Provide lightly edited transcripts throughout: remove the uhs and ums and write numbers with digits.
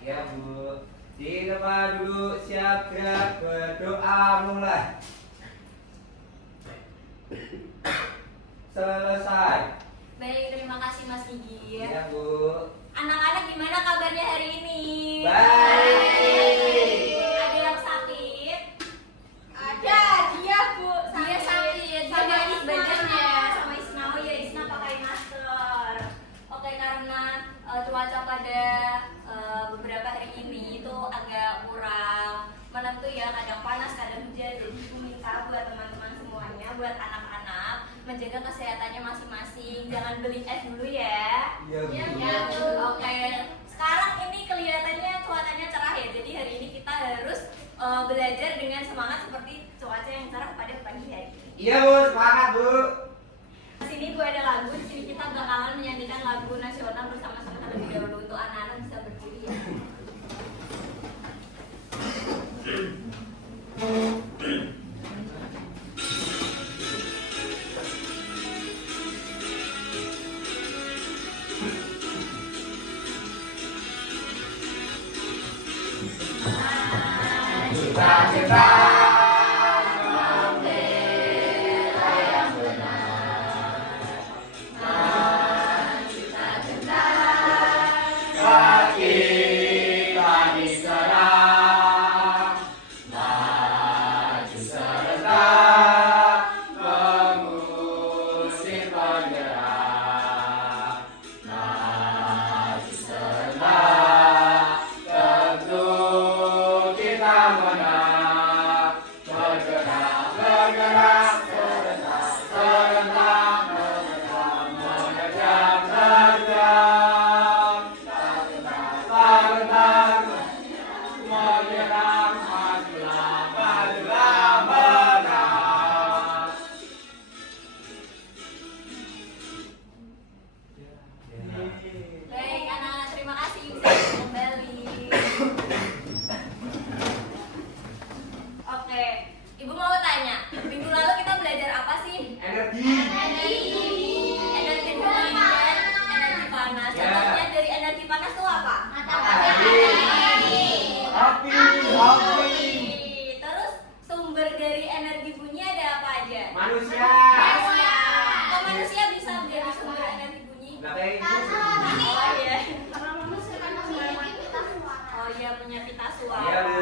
Ya Bu. Di tempat duduk siap gerak berdoa mulai. Selesai. Baik, terima kasih Mas Gigi. Ya Bu. Anak-anak gimana kabarnya hari ini? Baik. Ada yang sakit? Ada, dia Bu. Dia sakit. Dia garis badannya sama Isna. Oh ya, Isna pakai masker. Oke, karena cuaca pada beberapa hari ini itu agak kurang menentu ya, kadang panas, kadang hujan. Jadi ibu minta buat teman-teman semuanya, buat anak-anak menjaga kesehatannya masing-masing. Jangan beli es dulu ya. Iya Bu. Ya, oke. Sekarang ini kelihatannya cuacanya cerah ya. Jadi hari ini kita harus belajar dengan semangat seperti cuaca yang cerah pada pagi hari ini. Iya Bu, semangat Bu. Di sini Bu ada lagu. Di sini kita bakalan menyanyikan lagu nasional bersama-sama terlebih dahulu. Untuk anak-anak bisa berdiri ya. Cita-cita Baik anak-anak, terima kasih bisa kembali. Oke, Ibu mau tanya, minggu lalu kita belajar apa sih? energi. Energi dingin dan energi panas. Ya. Contohnya dari energi panas itu apa? Api. Terus sumber dari energi bunyi ada apa aja? Manusia. Kok manusia bisa menjadi sumber energi bunyi? Nah kayak itu. Oh iya. Oh, Oh iya, punya pita suara. Iya Bu.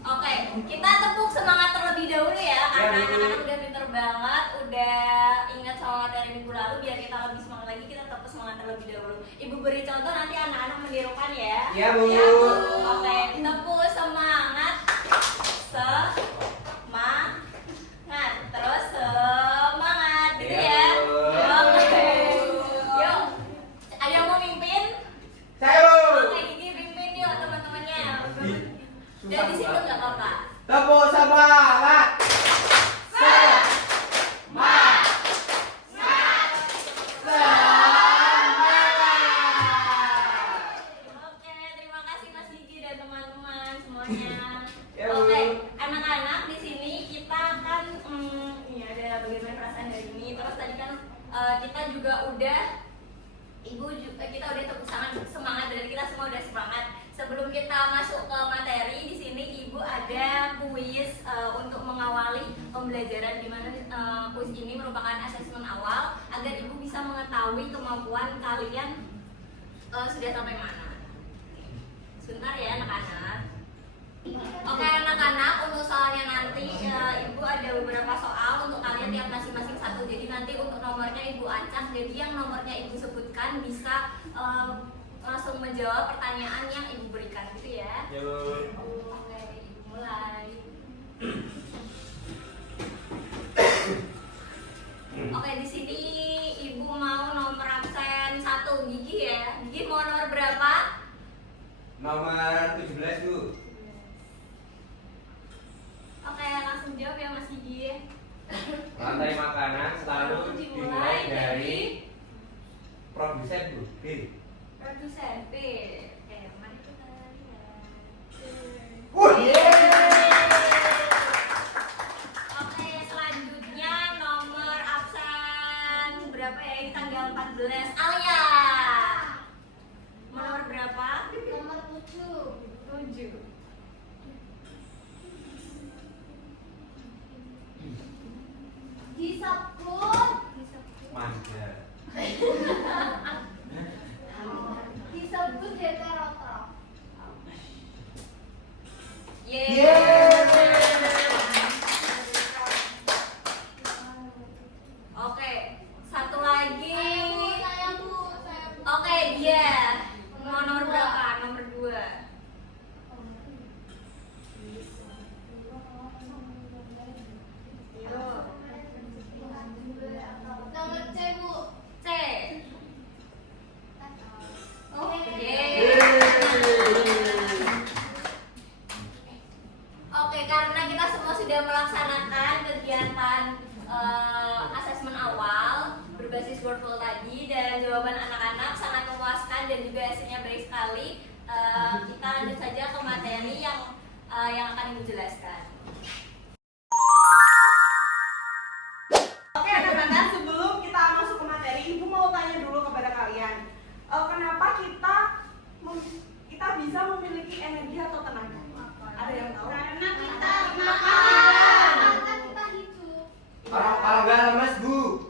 Oke, kita tepuk semangat terlebih dahulu ya, karena Iya, Bu. anak-anak udah pinter banget, udah ingat semangat dari minggu lalu. Biar kita lebih semangat lagi, kita tepuk semangat terlebih dahulu. Ibu beri contoh, nanti anak-anak menirukan ya. Iya Bu. Oke, tepuk semangat, terus semangat, gitu Iya, ya. Bu. Oke, yuk, ada yang mau mimpin? Saya Bu. Oke, ini pimpin yuk teman-temannya. Dan di situ nggak apa-apa. Tepuk semangat. Oke, terima kasih Mas Gigi dan teman-teman semuanya. Ya, Bu. Oke, anak-anak di sini kita kan ini ada bagaimana perasaan hari ini. Terus tadi kan kita juga udah kita udah tepuk semangat dari kita semua udah semangat. Sebelum kita masuk ke materi di sini Ibu ada kuis untuk mengawali pembelajaran, di mana kuis ini merupakan asesmen awal agar Ibu bisa mengetahui kemampuan kalian sudah sampai mana. Sebentar ya anak-anak. Oke anak-anak, untuk soalnya nanti Ibu ada beberapa soal untuk kalian tiap masing-masing satu. Jadi nanti untuk nomornya Ibu acak. Jadi yang nomornya Ibu sebutkan bisa langsung menjawab pertanyaan yang Ibu berikan gitu ya. Ya Bu. Oke, Ibu mulai. Oke, di sini Ibu mau nomor absen 1 Gigi ya. Gigi mau nomor berapa? Nomor 17 Bu. Oke, langsung jawab ya Mas Gigi. Rantai makanan selalu dimulai dari produsen Bu. B. Produsen B. Oke, mari kita lihat. Oke, selanjutnya nomor absen berapa ya? Ini tanggal 14. Alia. Nomor berapa? Nomor 7. 7. Disebut Manja. disebut heterotrof. Oke, satu lagi. Saya Bu. Oke, dia nomor berapa? Nomor 2. Nomor C Bu. C. Oke. Oke, karena kita semua sudah melaksanakan kegiatan asesmen awal berbasis workflow tadi dan jawaban anak-anak sangat memuaskan dan juga hasilnya baik sekali. Kita lanjut saja ke materi yang akan Ibu jelaskan. Oke anak-anak, sebelum kita masuk ke materi, Ibu mau tanya dulu kepada kalian, kenapa kita bisa memiliki energi atau tenaga? Ada yang tahu? Karena kita makan. Karena kita hidup. Kalau nggak lemes, Bu.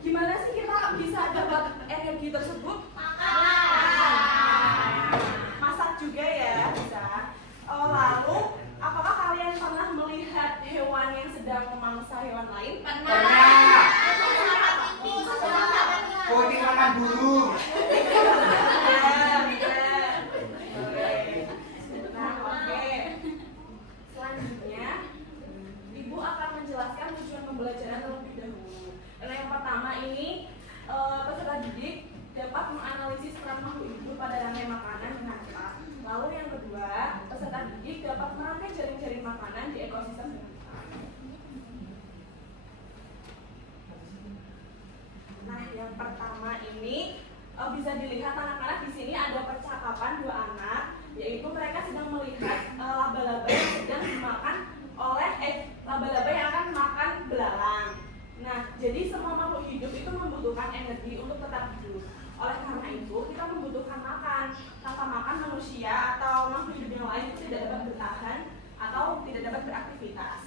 Gimana sih kita bisa dapat energi tersebut? Makan. Masak juga ya, bisa. Lalu, apakah kalian pernah melihat hewan yang sedang memangsa hewan lain? Pernah. Kucing makan burung. Nah, oke. Selanjutnya, Ibu akan menjelaskan tujuan pembelajaran terlebih dahulu. Karena yang pertama ini, peserta didik dapat menganalisis peran makhluk hidup pada rantai makanan dengan cepat. Lalu yang kedua, peserta didik dapat merangkai jaring-jaring makanan di ekosistem dengan cepat. Nah, yang pertama ini bisa dilihat anak-anak di sini ada percakapan dua anak, yaitu mereka sedang melihat laba-laba yang sedang dimakan oleh laba-laba yang akan makan belalang. Nah, jadi semua makhluk hidup itu membutuhkan energi untuk tetap hidup. Oleh karena itu, kita membutuhkan makan. Tanpa makan, manusia atau makhluk hidup yang lain itu tidak dapat bertahan atau tidak dapat beraktivitas.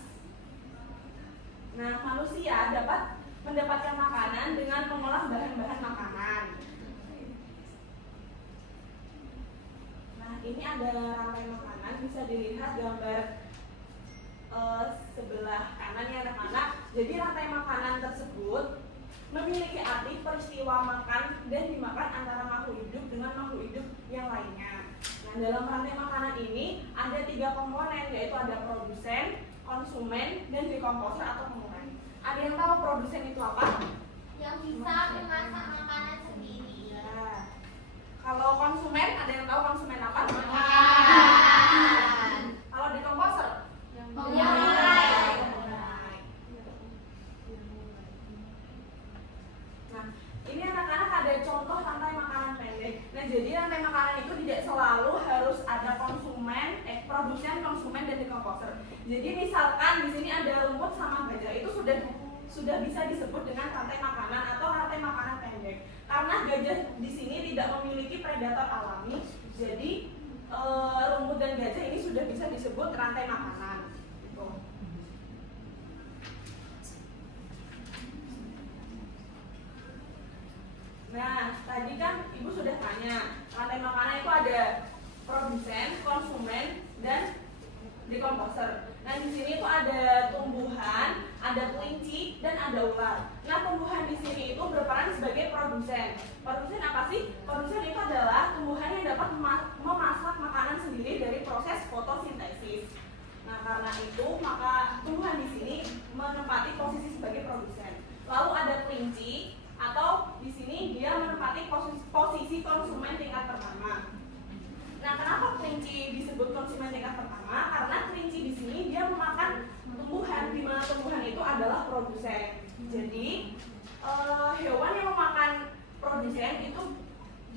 Nah, manusia dapat mendapatkan makanan dengan mengolah bahan-bahan makanan. Nah, ini ada rantai makanan, bisa dilihat gambar sebelah kanan ya anak-anak. Jadi rantai makanan tersebut memiliki arti peristiwa makan dan dimakan antara makhluk hidup dengan makhluk hidup yang lainnya. Nah, dalam rantai makanan ini ada 3 komponen, yaitu ada produsen, konsumen, dan dekomposer atau pengurai. Ada yang tahu produsen itu apa? Yang bisa memasak makanan sendiri. Ya. Kalau konsumen, ada yang tahu konsumen apa? Makan. Kalau dekomposer? Pengurai. Nah, ini anak-anak ada contoh rantai makanan pendek. Nah, jadi rantai makanan itu tidak selalu harus ada produsen, konsumen, dan dekomposer. Jadi misalkan di sini ada rumput sama gajah, itu sudah bisa disebut dengan rantai makanan atau rantai makanan pendek. Karena gajah di sini tidak memiliki predator alami, jadi rumput dan gajah ini sudah bisa disebut rantai makanan. Gitu. Nah, tadi kan Ibu sudah tanya, rantai makanan itu ada produsen, konsumen, dan dekomposer. Nah, di sini itu ada tumbuhan, ada kelinci, dan ada ular. Nah, tumbuhan di sini itu berperan sebagai produsen. Produsen apa sih? Produsen itu adalah tumbuhan yang dapat memasak makanan sendiri dari proses fotosintesis. Nah, karena itu maka tumbuhan di sini menempati posisi sebagai produsen. Lalu ada kelinci, atau di sini dia menempati posisi konsumen tingkat pertama. Nah, kenapa kelinci disebut konsumen tingkat pertama? Karena kelinci di sini dia memakan tumbuhan, di mana tumbuhan itu adalah produsen. Jadi hewan yang memakan produsen itu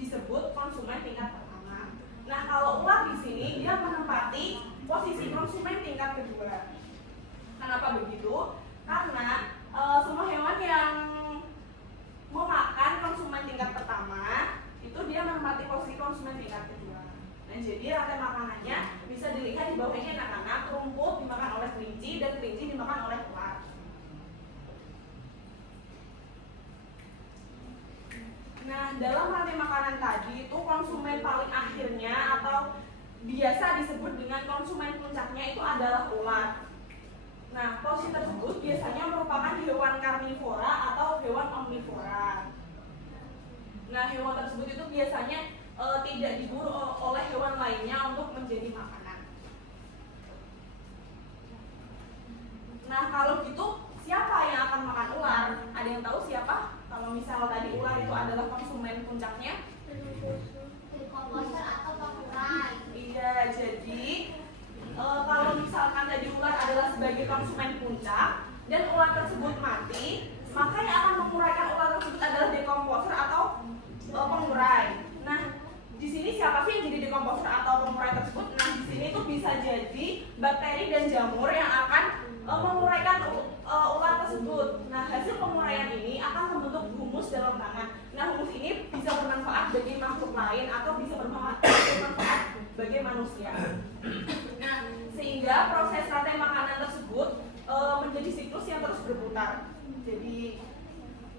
disebut konsumen tingkat pertama. Nah, kalau ular di sini dia menempati posisi konsumen tingkat kedua. Kenapa begitu? Karena semua hewan yang memakan konsumen tingkat pertama itu dia menempati posisi konsumen tingkat kedua. Nah, Nah, jadi rantai makanannya bisa dilihat di bawah ini anak-anak, rumput dimakan oleh kelinci dan kelinci dimakan oleh ular. Nah, dalam rantai makanan tadi itu konsumen paling akhirnya atau biasa disebut dengan konsumen puncaknya itu adalah ular. Nah, posisi tersebut biasanya merupakan hewan karnivora atau hewan omnivora. Nah, hewan tersebut itu biasanya tidak diburu oleh hewan lainnya untuk menjadi makanan. Nah, kalau gitu siapa yang akan makan ular? Ada yang tahu siapa? Kalau misal tadi ular itu adalah konsumen puncaknya? Komposer atau pengurai. Iya, jadi kalau misalkan tadi ular adalah sebagai konsumen puncak dan ular tersebut mati, maka yang akan menguraikan ular tersebut adalah dekomposer atau pengurai. Nah, di sini siapa sih yang jadi dekomposer atau pengurai tersebut? Nah, di sini tuh bisa jadi bakteri dan jamur yang akan menguraikan ular tersebut. Nah, hasil penguraian ini akan membentuk humus dalam tanah. Nah, humus ini bisa bermanfaat bagi makhluk lain atau bisa bermanfaat bagi manusia. Nah, sehingga proses rantai makanan tersebut menjadi siklus yang terus berputar. Jadi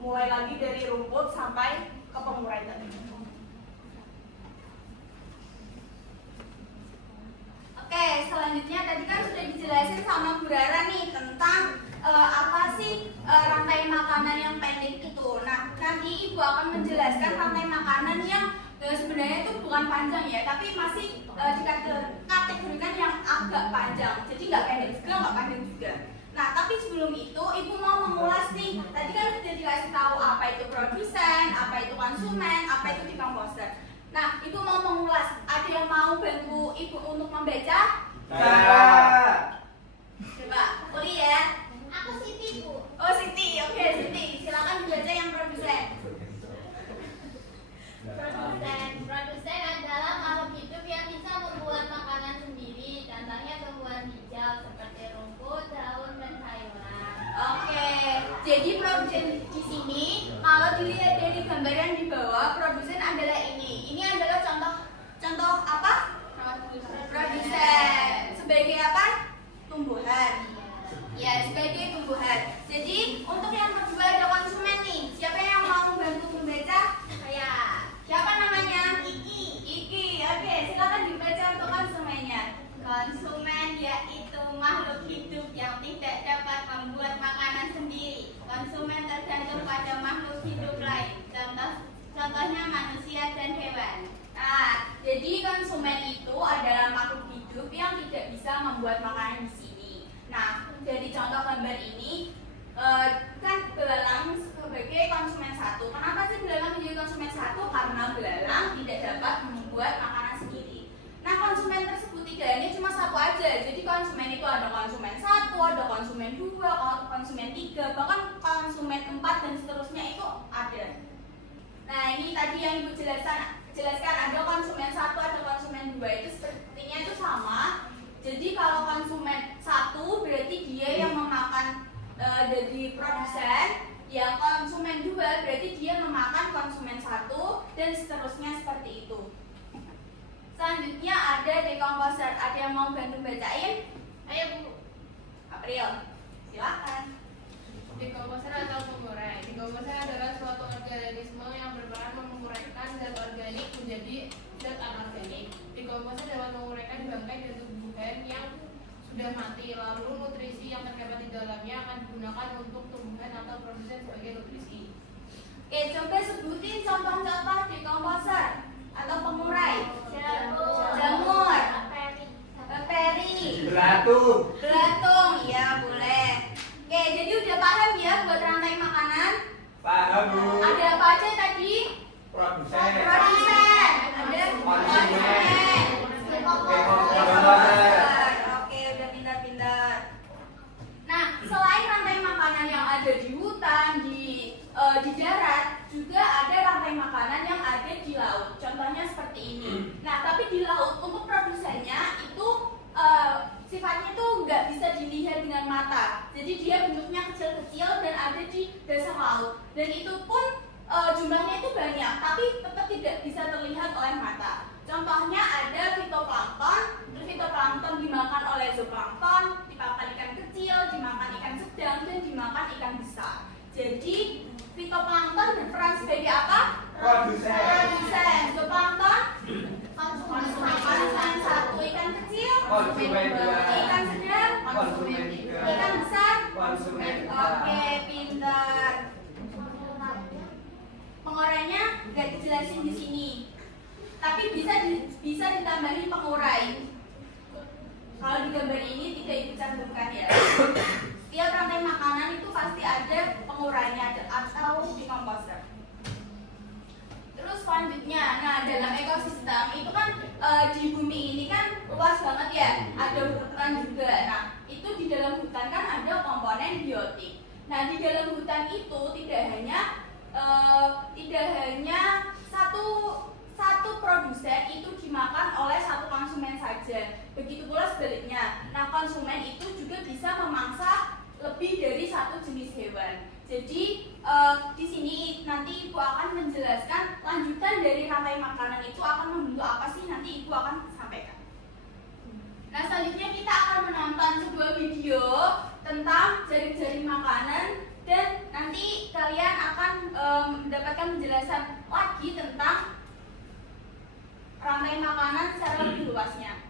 mulai lagi dari rumput sampai ke pengurai tadi. Oke, selanjutnya tadi kan sudah dijelasin sama Bu Rara nih tentang apa sih rantai makanan yang pendek itu. Nah, nanti Ibu akan menjelaskan rantai makanan yang sebenarnya itu bukan panjang ya, tapi masih dikategorikan yang agak panjang. Jadi nggak pendek juga, nggak panjang juga. Nah, tapi sebelum itu Ibu mau mengulas nih. Tadi kan sudah dikasih tahu apa itu produsen, apa itu konsumen, apa itu dekomposer. Nah, Ibu mau mengulas. Ada yang mau bantu Ibu untuk membaca? Saya. Coba, Uli ya. Aku Siti, Bu. Oh, Siti. Oke, Siti. Silakan dibaca yang produsen. Produsen adalah makhluk hidup yang bisa membuat makanan sendiri. Contohnya tumbuhan hijau seperti rumput, daun, dan sayuran. Oke, jadi produsen di sini kalau dilihat dari gambar yang di bawah, produsen adalah ini. Ini adalah contoh apa? Produsen sebagai apa? Tumbuhan. Ya, sebagai tumbuhan. Jadi untuk yang kedua ada konsumen nih. Siapa yang mau bantu membaca? Saya. Siapa namanya? Iki. Oke, silakan dibaca untuk konsumennya. Konsumen yaitu makhluk hidup yang tidak dapat membuat makanan sendiri. Konsumen tergantung pada makhluk hidup lain. Contohnya manusia dan hewan. Nah, jadi konsumen itu adalah makhluk hidup yang tidak bisa membuat makanan di sini. Nah, dari contoh gambar ini kan belalang sebagai konsumen satu. Kenapa sih belalang menjadi konsumen satu? Karena belalang tidak dapat membuat makanan sendiri. Nah, konsumen tersebut tidak hanya cuma satu aja. Jadi konsumen itu ada konsumen satu, ada konsumen dua, konsumen tiga, bahkan konsumen 4 dan seterusnya itu ada. Nah, ini tadi yang Ibu jelaskan ada konsumen satu, ada konsumen dua, itu sepertinya itu sama. Jadi kalau konsumen satu berarti dia yang memakan dari produsen, yang konsumen dua berarti dia memakan konsumen satu dan seterusnya seperti itu. Selanjutnya ada dekomposer. Ada yang mau bantu bacain? Ayo, Bu. April, silakan. Dekomposer atau pengurai. Dekomposer adalah suatu organisme yang berperan menguraikan zat organik menjadi zat anorganik. Dekomposer dapat menguraikan bangkai dan tumbuhan yang sudah mati, lalu nutrisi yang terdapat di dalamnya akan digunakan untuk tumbuhan atau produsen sebagai nutrisi. Oke, coba sebutin contoh-contoh dekomposer atau pengurai. Jamur, bakteri, belatung, ya boleh. Oke, jadi udah paham ya buat rantai makanan? Paham, Bu. Ada apa aja tadi? Produsen. Ada konsumen, Dekomposer. Oke, udah pintar-pintar. Nah, selain rantai makanan yang ada di hutan, di darat, juga ada rantai makanan yang ada di laut. Contohnya seperti ini. Nah, tapi di laut untuk produsennya itu sifatnya tuh nggak bisa dilihat dengan mata. Jadi dia bentuknya kecil-kecil dan ada di dasar laut. Dan itu pun jumlahnya itu banyak, tapi tetap tidak bisa terlihat oleh mata. Contohnya ada Produsen. Contoh konsumen 1 ikan kecil, Konsumen 2. ikan sedang, Konsumen 3. ikan besar. Konsumen 4. Oke, pintar. Pengurainya nggak dijelasin di sini, tapi bisa ditambahi pengurai. Kalau di gambar ini tidak ibu cantumkan ya. Setiap rantai makanan itu pasti ada pengurainya atau decomposer. Terus selanjutnya, nah dalam ekosistem itu kan di bumi ini kan luas banget ya, ada hutan juga. Nah itu di dalam hutan kan ada komponen biotik. Nah di dalam hutan itu tidak hanya satu produsen itu dimakan oleh satu konsumen saja. Begitu pula sebaliknya. Nah konsumen itu juga bisa memangsa lebih dari satu jenis hewan. Jadi di sini nanti ibu akan menjelaskan lanjutan dari rantai makanan itu akan membentuk apa sih, nanti ibu akan sampaikan. Nah selanjutnya kita akan menonton sebuah video tentang jaring-jaring makanan dan nanti kalian akan mendapatkan penjelasan lagi tentang rantai makanan secara lebih luasnya.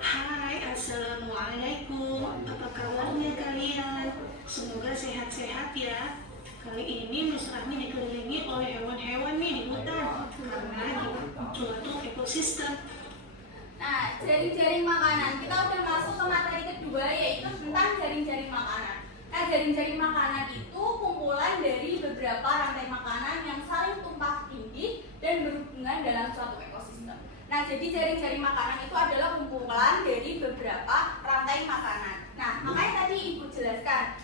Hai, assalamualaikum. Apa kabarnya kalian? Semoga sehat-sehat ya. Kali ini Nusrahmi dikelilingi oleh hewan-hewan nih di hutan karena di suatu ekosistem. Nah, jaring-jaring makanan. Kita udah masuk ke materi kedua yaitu tentang jaring-jaring makanan. Nah, jaring-jaring makanan itu kumpulan dari beberapa rantai makanan yang saling tumpang tindih dan berhubungan dalam suatu ekosistem. Nah, jadi jaring-jaring makanan itu adalah kumpulan dari beberapa rantai makanan. Nah, makanya tadi ibu jelaskan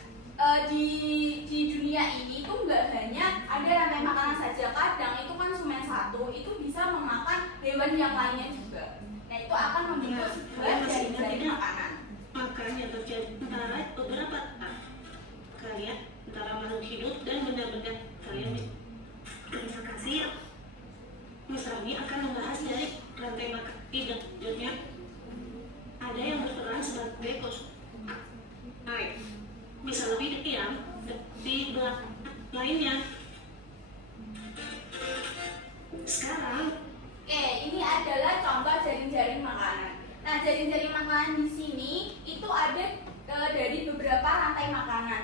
di dunia ini tuh nggak hanya ada rantai makanan saja. Kadang itu konsumen satu itu bisa memakan hewan yang lainnya juga. Nah, itu akan membentuk sebuah jaring-jaring makanan. Makanya terjadi antara beberapa kalian antara makhluk hidup dan benda-benda kalian. Terima kasih ya. Nusrahmi akan membahas dari rantai makanan selanjutnya. Ada yang berperan sebagai konsumen, bisa lebih diam di belakang lainnya. Sekarang, Oke, ini adalah contoh jaring-jaring makanan. Nah, jaring-jaring makanan di sini itu ada dari beberapa rantai makanan.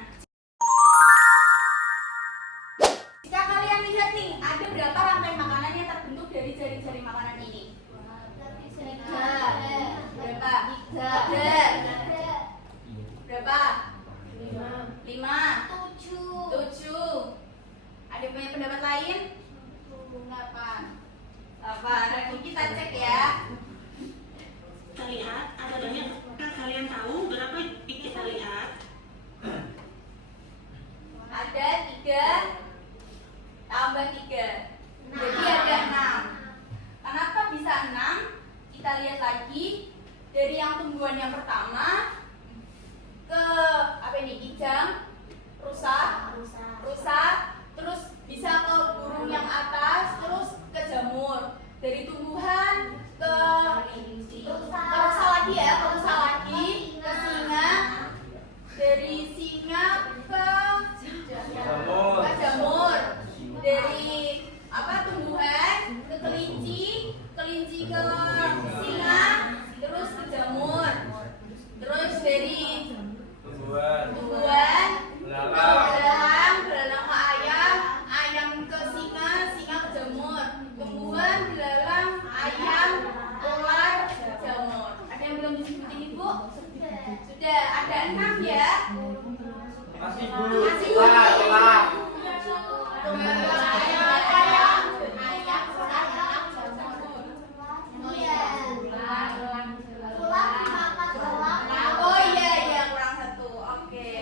Jika kalian lihat nih, ada berapa rantai makanan yang terbentuk dari jaring-jaring makanan ini? Berapa? Berapa? 5. 7. Ada punya pendapat lain? 8. Nanti kita cek ya. kita lihat ada banyak. Kalian tahu berapa kita lihat? Ada 3 tambah 3. Jadi ada 6. Kenapa bisa 6? Kita lihat lagi dari yang tumbuhan yang pertama ke apa ini? Kijang, rusa, terus bisa ke burung yang atas, terus ke jamur. Dari tumbuhan ke rusa lagi ya, ke singa. Dari singa ke jamur. Dari tumbuhan ke kelinci ke singa, terus ke jamur. Terus dari tumbuhan belalang ke ayam ke singa ke jamur. Tumbuhan, belalang, ayam, ular, jamur. Ada yang belum disebutin ibu? Sudah, ada 6 ya. Masih dulu. Masih dulu. Telat. Oh iya, kurang 1. Oke.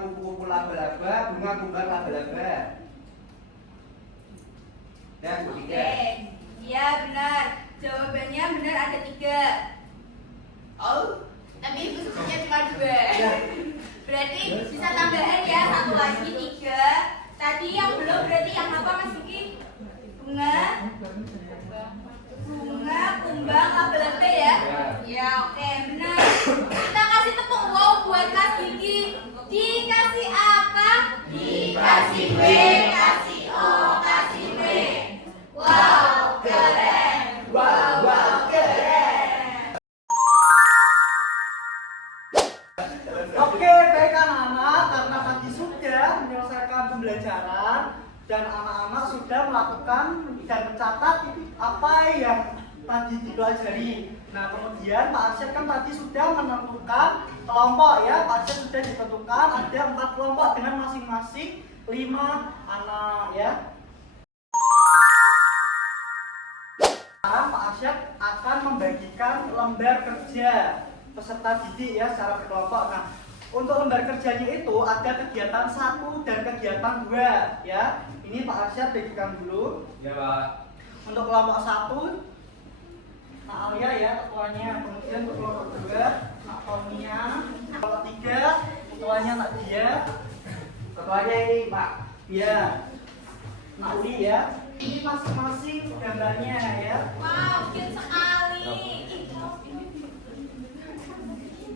kupu-kupu laba-laba, bunga kembang laba-laba. Dan Oke, ketiga. iya benar. Jawabannya benar ada 3. Oh, tapi ibu sebutnya cuma 2. Berarti bisa tambahan ya, 1 lagi 3. Tadi yang belum berarti yang apa Mas Vicky? Bunga, kumbang, laba-laba ya? Ya, oke, benar. Kita kasih tepuk wow buat Mas Vicky. Dikasih apa? Dikasih B, kasih O, kasih B. Wow, keren. Wow, keren. Oke, baik anak-anak, karena tadi sudah menyelesaikan pembelajaran dan anak-anak sudah melakukan dan mencatat apa yang tadi dipelajari. Nah, kemudian Pak Arsyad kan tadi sudah menentukan kelompok ya. Pak Arsyad sudah ditentukan ada 4 kelompok dengan masing-masing 5 anak ya. Sekarang Pak Arsyad akan membagikan lembar kerja peserta didik ya secara berkelompok. Nah, untuk lembar kerjanya itu ada kegiatan 1 dan kegiatan 2 ya. Ini Pak Arsyad bagikan dulu. Ya, Pak. Untuk kelompok 1 Nak Alia ya ketuanya, kemudian untuk kelompok 2 Nak Tonia, kelompok 3 ketuanya Nak Dia, Ketuanya ini, Pak. ya Nak Uli ya. Ini masing-masing gambarnya ya. Wow, cute sekali.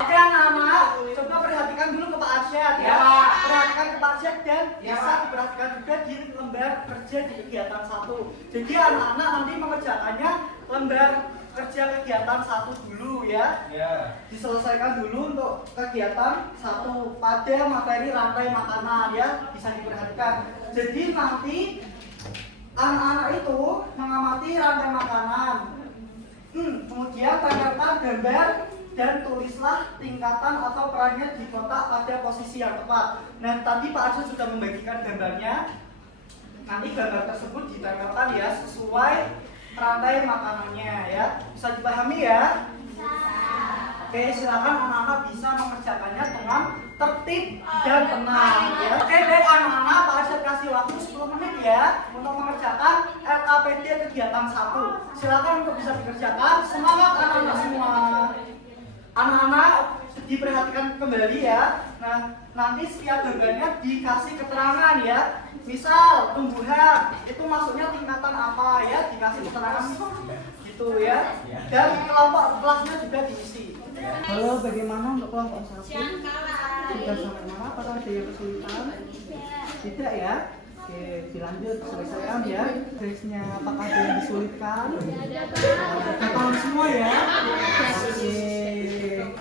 Oke anak-anak, coba perhatikan dulu ke Pak Arsyad ya. Ya, Pak. Perhatikan ke Pak Arsyad dan Ya, bisa Pak. diperhatikan juga di lembar kerja di kegiatan 1. Jadi anak-anak nanti mengerjakannya lembar kerja kegiatan 1 dulu ya. Ya. Diselesaikan dulu untuk kegiatan 1 pada materi rantai makanan ya. Bisa diperhatikan. Jadi nanti anak-anak itu mengamati rantai makanan. Kemudian tempelkan gambar dan tulislah tingkatan atau perannya di kotak pada posisi yang tepat. Nah, tadi Pak Arsyad sudah membagikan gambarnya. Nanti gambar tersebut ditempelkan ya sesuai rantai makanannya ya. Bisa dipahami ya? Oke, silakan anak-anak bisa mengerjakannya dengan tertib dan tenang ya. Oke, baik anak-anak, Pak Arsyad kasih waktu 10 menit ya untuk mengerjakan LKPD kegiatan 1. Silakan untuk bisa dikerjakan. Semangat anak-anak semua. Anak-anak diperhatikan kembali ya. Nah, nanti setiap gambarnya dikasih keterangan ya. Misal tumbuhan itu masuknya tingkatan apa ya, dikasih keterangan gitu ya. Dan kelompok kelasnya juga diisi. Halo, bagaimana untuk kelompok 1? Sudah sampai mana? Apakah ada yang kesulitan? Tidak ya? Oke, dilanjut selesaikan ya. Tulisnya apakah ada yang disulitkan? Paham semua ya? Oke.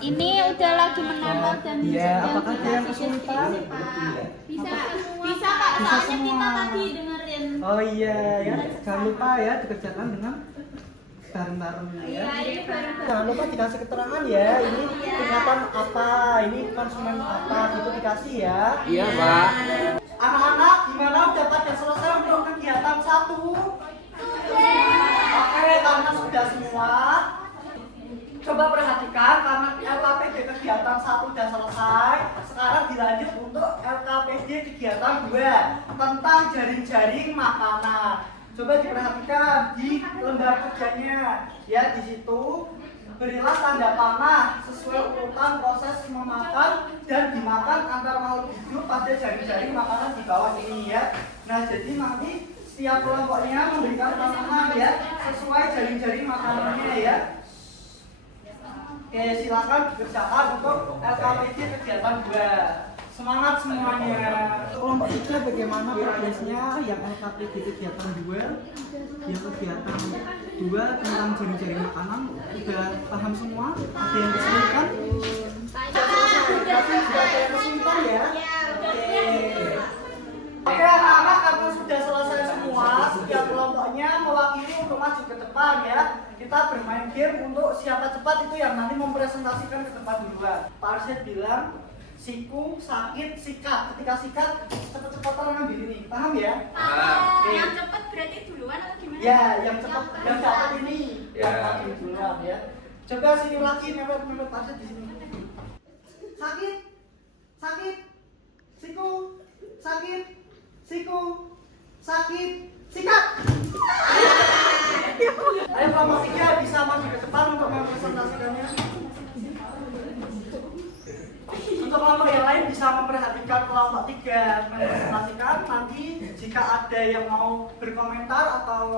Ini udah lagi menambah dan Iya, apakah ada yang kesulitan? bisa Kak, Bisa soalnya semua. kita tadi dengerin. Oh iya ya, jangan lupa ya dikerjakan dengan bareng-bareng ya. Ini bareng. Jangan lupa dikasih keterangan ya, ini tingkatan apa, ini konsumen apa, gitu dikasih ya. Iya, Pak. Anak-anak, gimana udah pada selesai untuk kegiatan 1? Oke, karena sudah semua, coba perhatikan karena LKPD kegiatan 1 sudah selesai. Sekarang dilanjut untuk LKPD kegiatan 2 tentang jaring-jaring makanan. Coba diperhatikan di lembar kerjanya ya, di situ berilah tanda panah sesuai urutan proses memakan dan dimakan antar makhluk hidup pada jaring-jaring makanan di bawah ini ya. Nah, jadi nanti setiap kelompoknya memberikan panah ya sesuai jaring-jaring makanannya ya. Oke, silakan dikerjakan untuk LKPD kegiatan 2. Semangat semuanya. Kelompok 3 bagaimana progresnya? Yang LKPD kegiatan 2, yang kegiatan 2 tentang jaring-jaring makanan udah paham semua? Ada yang kesulitan? Sudah ada yang kesulitan ya? Oke anak-anak, karena sudah selesai semua, setiap kelompoknya mewakili untuk maju ke depan ya. Kita bermain game untuk siapa cepat itu yang nanti mempresentasikan ke depan duluan. Pak Arsyad bilang siku, sakit, sikat. Ketika sikat, cepet-cepetan ngambil ini. Paham ya? Ah, Oke. yang cepet berarti duluan atau gimana? Ya, yang cepet, yang dapat ini. Ya. Yang tadi duluan ya. Coba sini lagi, mepet Pak Arsyad di sini. Sakit, sakit, siku, sakit, siku, sakit, sikat. Ayo kelompok 3 bisa maju ke depan untuk mempresentasikannya. Untuk kelompok yang lain bisa memperhatikan kelompok 3 mempresentasikan. Nanti jika ada yang mau berkomentar atau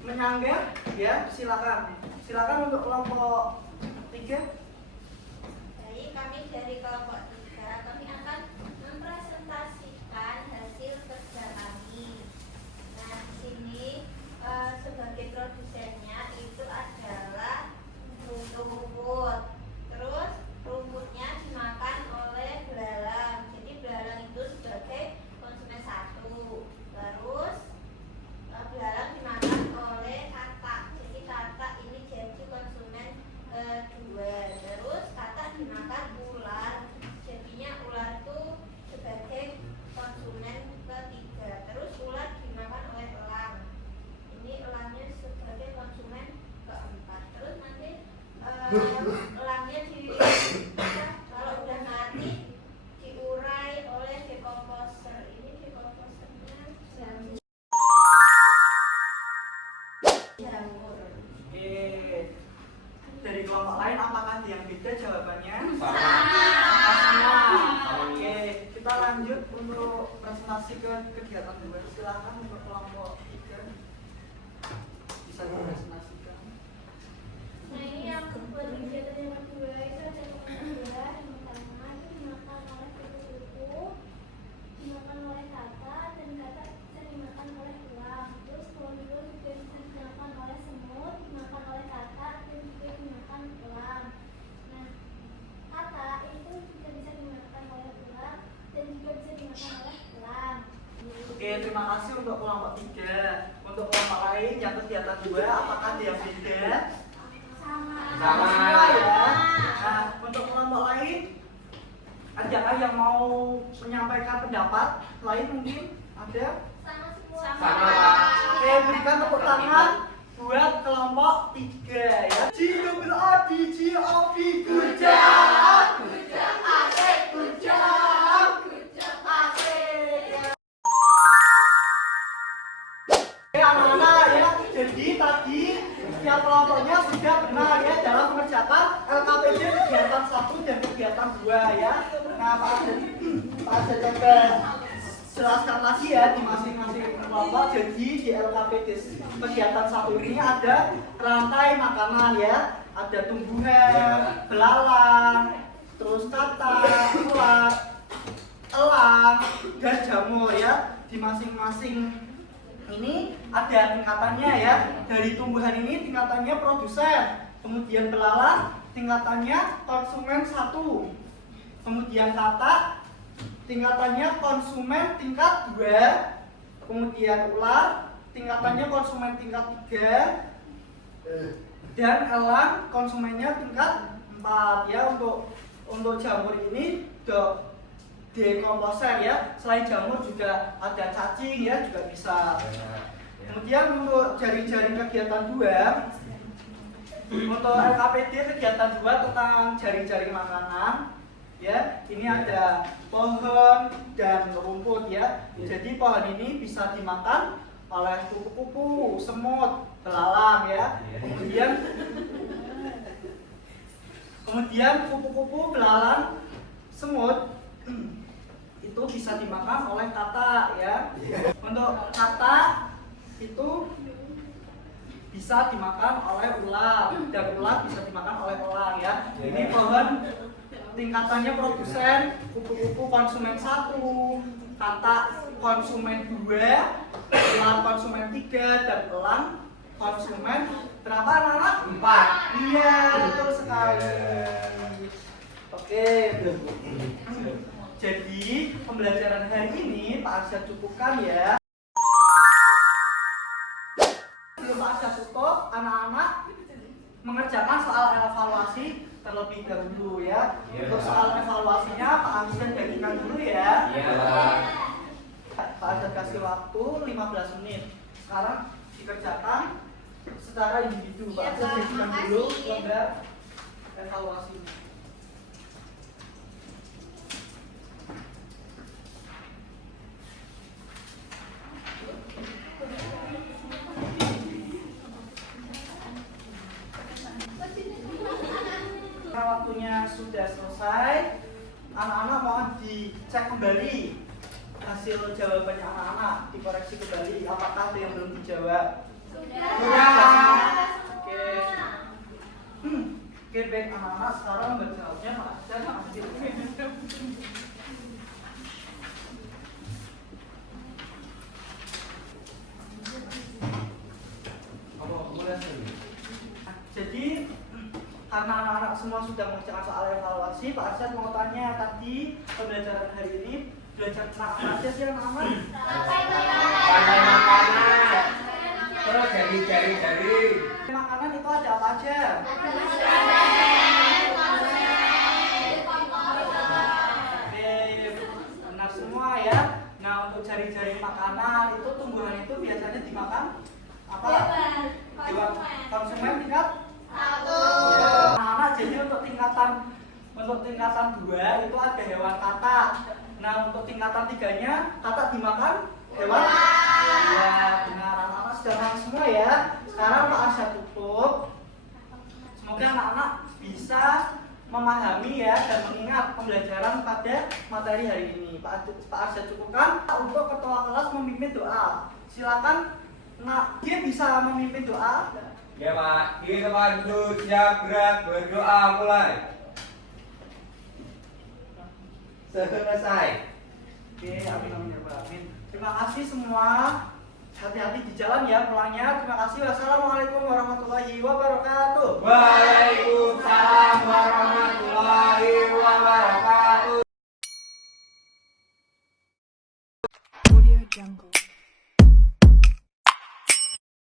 menyanggah, ya silakan. Silakan untuk kelompok 3. Jadi kami dari kelompok 3 kami akan mempresentasikan hasil kerja kami. Nah, di sini sebagai produsennya itu adalah rumput. Terus rumputnya dimakan oleh belalang. Jadi belalang itu sebagai konsumen 1. Terus belalang dimakan oleh katak. Jadi katak ini jadi konsumen kedua. Terus katak dimakan ular. Jadinya ular itu sebagai konsumen ketiga. Terus ular dimakan oleh elang. Ini elangnya sebagai konsumen keempat. Terus nanti elangnya kalau udah mati diurai oleh decomposer. Ini decomposernya jamur. Oke. Dari kelompok lain apakah ada yang beda jawabannya? Sama. Oke, kita lanjut untuk presentasi ke kegiatan 2. Silakan untuk kelompok 3 bisa dipresentasikan. Nah, ini yang buat kegiatan yang kedua itu ada kedua. Yang pertama itu dimakan oleh kupu-kupu, dimakan oleh katak, dan katak bisa dimakan oleh ular. Terus kedua juga bisa dimakan oleh semut, dimakan oleh katak, dan juga dimakan ular. Nah, katak itu juga bisa dimakan oleh ular dan juga bisa dimakan oleh elang. Oke, terima kasih untuk kelompok 3. Untuk kelompok lain yang kegiatan 2 apakah ada yang beda? Sama. Ya. Nah, untuk kelompok lain adakah yang mau menyampaikan pendapat lain mungkin? Ada? Sama semua. Sama, Pak. Oke, berikan tepuk tangan buat kelompok 3 ya. GWADGOP Gujang, Gujang asik, Gujang, Gujang asik. Oke anak-anak ya, jadi tadi setiap kelompoknya sudah benar ya dalam mengerjakan LKPD kegiatan 1 dan kegiatan 2 ya. Nah Pak Aja coba jelaskan lagi ya di masing-masing kelompok. Jadi di LKPD kegiatan 1 ini ada rantai makanan ya, ada tumbuhan, belalang, terus katak, ulat, elang, dan jamur ya. Di masing-masing ini ada tingkatannya ya. Dari tumbuhan ini tingkatannya produsen, kemudian belalang tingkatannya konsumen 1, kemudian katak tingkatannya konsumen tingkat 2, kemudian ular tingkatannya konsumen tingkat 3, dan elang konsumennya tingkat 4 ya. Untuk jamur ini decomposer ya. Selain jamur juga ada cacing ya, juga bisa. Kemudian untuk jaring-jaring kegiatan 2, untuk LKPD kegiatan 2 tentang jaring-jaring makanan ya, ini ada pohon dan rumput ya. Jadi pohon ini bisa dimakan oleh kupu-kupu, semut, belalang ya. Kemudian kupu-kupu, belalang, semut itu bisa dimakan oleh katak ya. Untuk katak itu bisa dimakan oleh ular, dan ular bisa dimakan oleh elang ya. Ini pohon tingkatannya produsen, kupu-kupu konsumen 1, katak konsumen 2, ular konsumen 3, dan elang konsumen berapa anak-anak? 4. Iya, betul sekali. Oke. Jadi pembelajaran hari ini Pak Arsyad cukupkan ya. Sebelum Pak Arsyad tutup, anak-anak mengerjakan soal evaluasi terlebih dahulu ya. Untuk soal evaluasinya Pak Arsyad bagikan dulu ya. Pak Arsyad kasih waktu 15 menit. Sekarang dikerjakan secara individu. Pak Arsyad bagikan dulu lembar evaluasinya. waktunya sudah selesai, anak-anak mohon dicek kembali hasil jawabannya anak-anak, dikoreksi kembali apakah ada yang belum dijawab. Sudah. Oke. Oke, baik anak-anak, sekarang berjawabnya makasih. Jadi karena anak-anak semua sudah mengerjakan soal evaluasi, Pak Arsyad mau tanya tadi pembelajaran hari ini belajar tentang apa aja sih anak-anak? Rantai makanan. Terus jari. Makanan itu ada apa aja? Oke, benar semua ya. Nah, untuk jari-jari makanan itu tumbuhan itu biasanya dimakan apa? Konsumen tingkat 1. Ya. Anak-anak jadi untuk tingkatan 2 itu ada hewan katak. Nah, untuk tingkatan 3-nya katak dimakan hewan. Ya, benar anak-anak sudah paham semua ya. Sekarang Pak Arsyad tutup. Semoga anak-anak bisa memahami ya dan mengingat pembelajaran pada materi hari ini. Pak Arsyad cukupkan untuk ketua kelas memimpin doa. Silakan. Nah, dia bisa memimpin doa. Ya Pak, kita duduk siap gerak berdoa mulai. Selesai. Oke, amin. Terima kasih semua. Hati-hati di jalan ya pulangnya. Terima kasih. Wassalamualaikum warahmatullahi wabarakatuh. Waalaikumsalam warahmatullahi wabarakatuh. Audio Jungle.